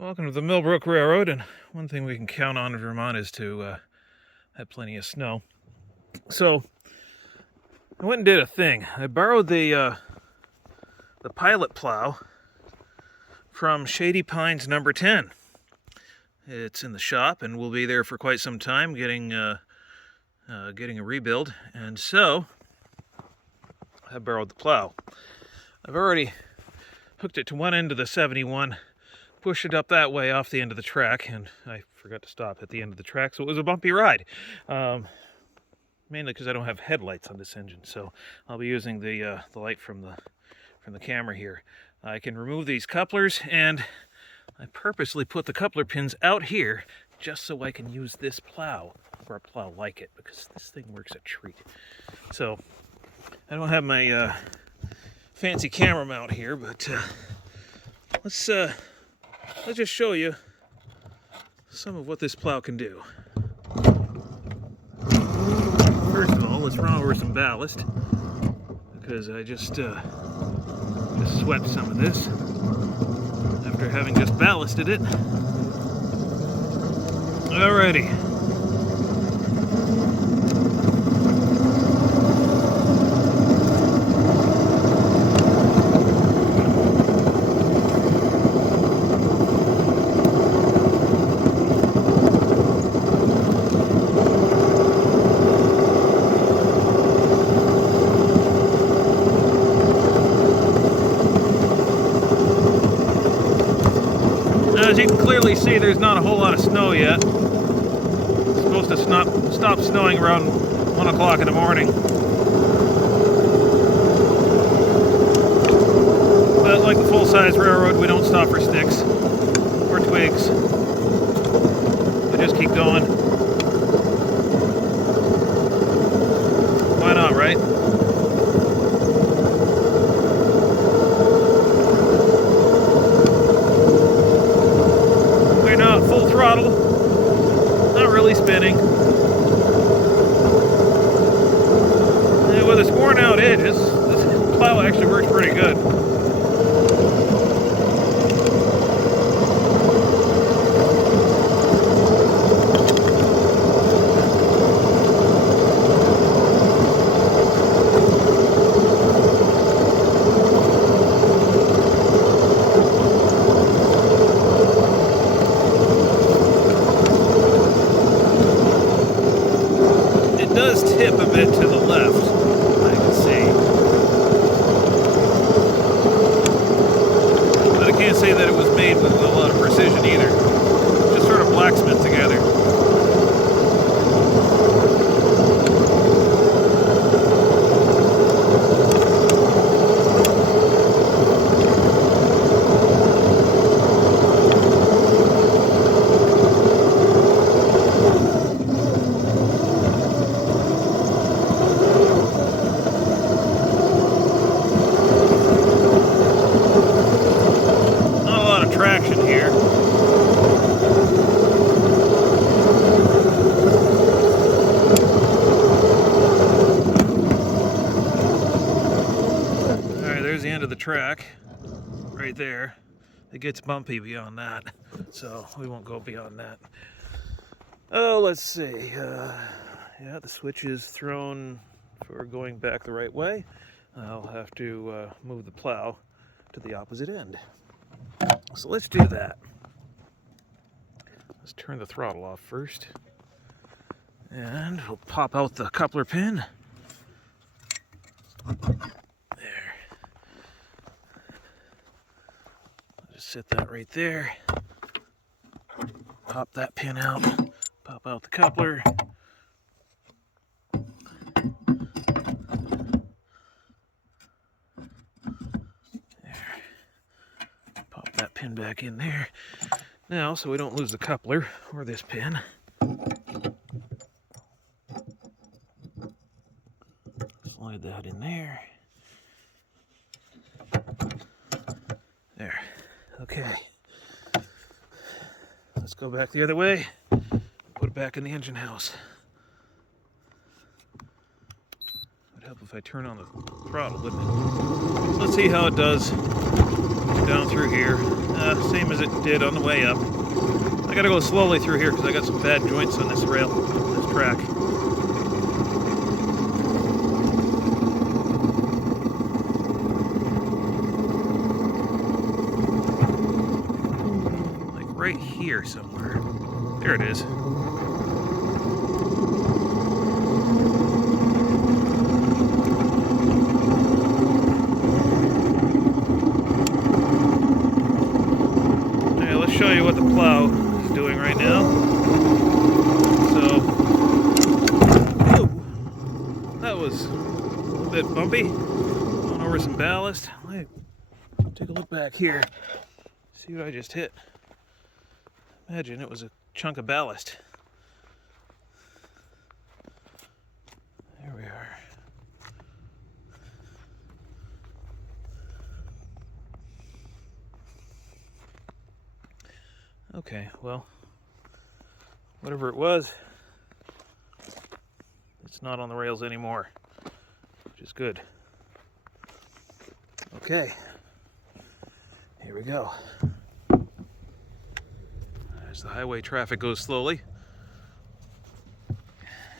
Welcome to the Brook Railroad, and one thing we can count on in Vermont is to have plenty of snow. So I went and did a thing. I borrowed the pilot plow from Shady Pines number 10. It's in the shop and will be there for quite some time, getting a rebuild. And so I borrowed the plow. I've already hooked it to one end of the 71. Pushed it up that way off the end of the track, and I forgot to stop at the end of the track, so it was a bumpy ride. Mainly because I don't have headlights on this engine, so I'll be using the light from the camera here. I can remove these couplers, and I purposely put the coupler pins out here just so I can use this plow, or a plow like it, because this thing works a treat. So I don't have my fancy camera mount here, but let's just show you some of what this plow can do. First of all, let's run over some ballast, because I just swept some of this after having just ballasted it. Alrighty. As you can clearly see, there's not a whole lot of snow yet. It's supposed to stop snowing around 1 o'clock in the morning. But like the full-size railroad, we don't stop for sticks or twigs. We just keep going. Why not, right? Full throttle, not really spinning. And with its worn out edges, this plow actually works pretty good. Tip a bit to the left, I can see. But I can't say that it was made with a lot of precision either. Just sort of blacksmith together. Traction here. Alright, there's the end of the track. Right there. It gets bumpy beyond that, so we won't go beyond that. Oh, let's see. Yeah, the switch is thrown for going back the right way. I'll have to move the plow to the opposite end. So let's do that. Let's turn the throttle off first. And we'll pop out the coupler pin. There. I'll just set that right there. Pop that pin out. Pop out the coupler. That pin back in there. Now, so we don't lose the coupler or this pin, slide that in there. There. Okay. Let's go back the other way. Put it back in the engine house. Would help if I turn on the throttle, wouldn't it? So let's see how it does down through here. same as it did on the way up. I gotta go slowly through here because I got some bad joints on this rail, this track. Like right here somewhere. There it is. Show you what the plow is doing right now. So, that was a little bit bumpy. Going over some ballast. Let me take a look back here. See what I just hit. Imagine it was a chunk of ballast. There we are. Okay, well, whatever it was, it's not on the rails anymore, which is good. Okay, here we go. As the highway traffic goes slowly,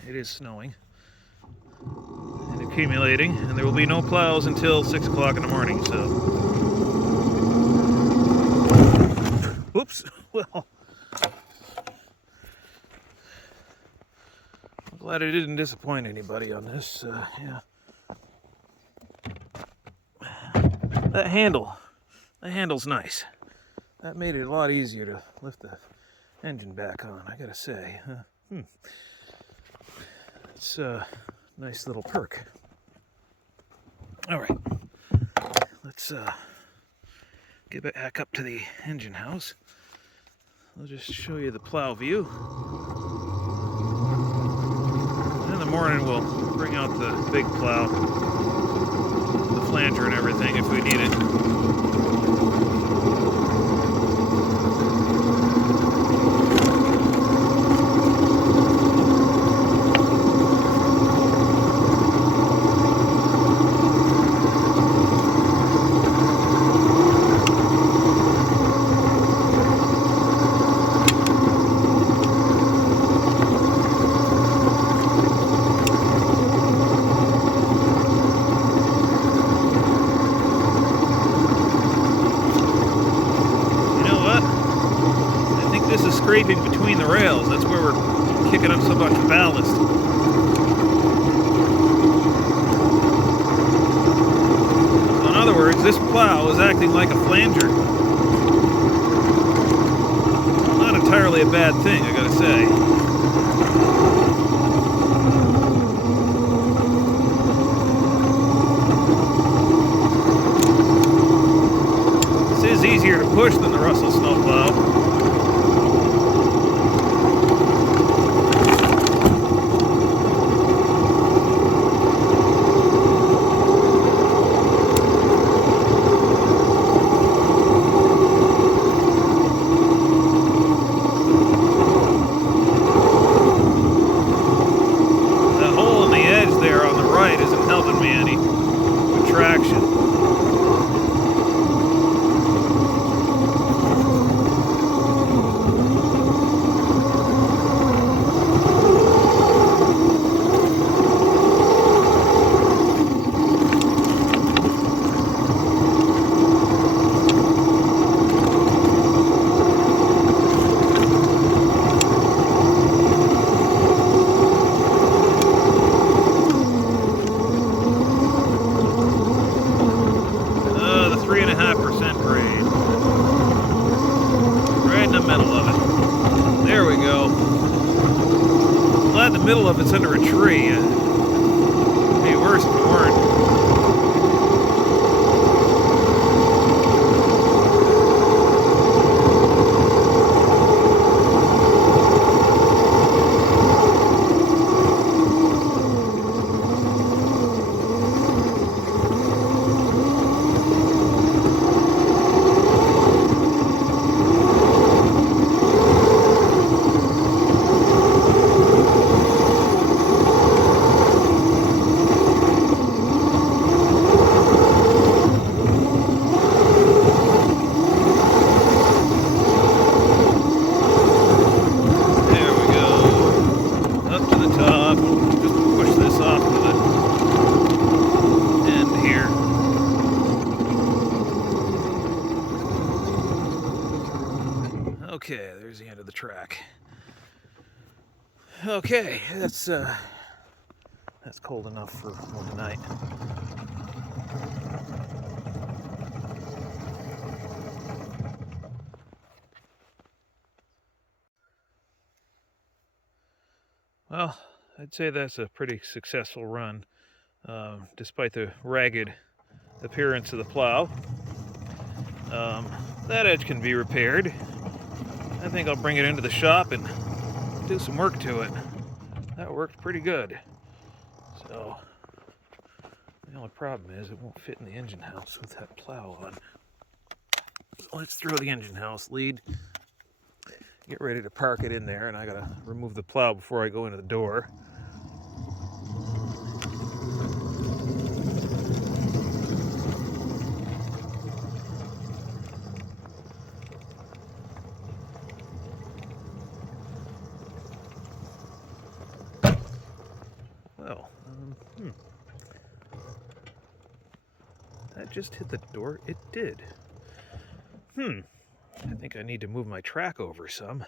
it is snowing and accumulating, and there will be no plows until 6 o'clock in the morning, so. Oops, well, I'm glad I didn't disappoint anybody on this, yeah. That handle's nice. That made it a lot easier to lift the engine back on, I gotta say. It's a nice little perk. All right, let's get back up to the engine house. I'll just show you the plow view. And in the morning we'll bring out the big plow, the flanger and everything if we need it. Scraping between the rails. That's where we're kicking up so much ballast. So in other words, this plow is acting like a flanger. Not entirely a bad thing, I gotta say. This is easier to push than the Russell snowplow. The middle of it's under a tree. It'd be worse if it weren't. Okay, there's the end of the track. Okay, that's cold enough for one night. Well, I'd say that's a pretty successful run, despite the ragged appearance of the plow. That edge can be repaired. I think I'll bring it into the shop and do some work to it. That worked pretty good. So, the only problem is it won't fit in the engine house with that plow on. Let's throw the engine house lead, get ready to park it in there, and I gotta remove the plow before I go into the door. Well, that just hit the door? It did. I think I need to move my track over some.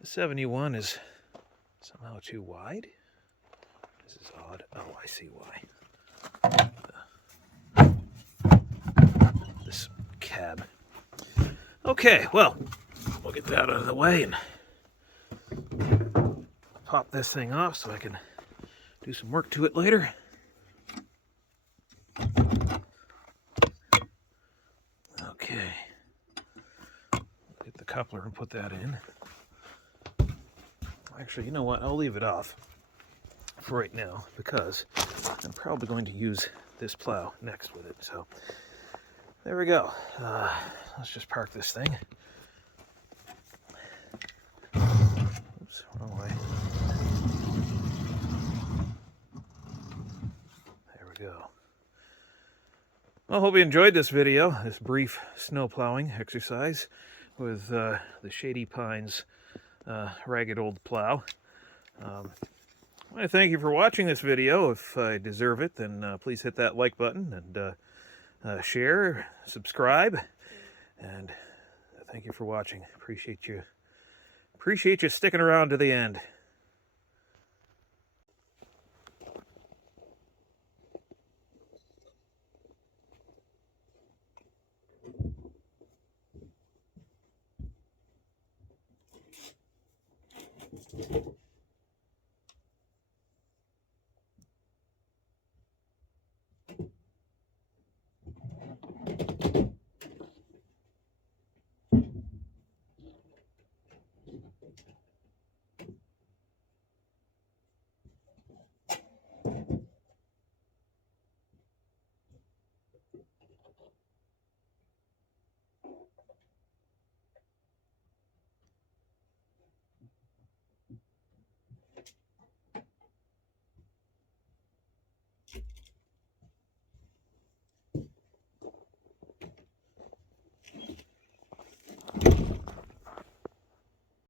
The 71 is somehow too wide. This is odd. Oh, I see why. This cab. Okay, well, we'll get that out of the way and pop this thing off so I can do some work to it later. Okay. Get the coupler and put that in. Actually, you know what? I'll leave it off for right now because I'm probably going to use this plow next with it. So there we go. Let's just park this thing. Oops, wrong way. There we go. Well, hope you enjoyed this video, this brief snow plowing exercise with the Shady Pines ragged old plow. I want to thank you for watching this video. If I deserve it, then please hit that like button and share, subscribe, and thank you for watching. Appreciate you sticking around to the end.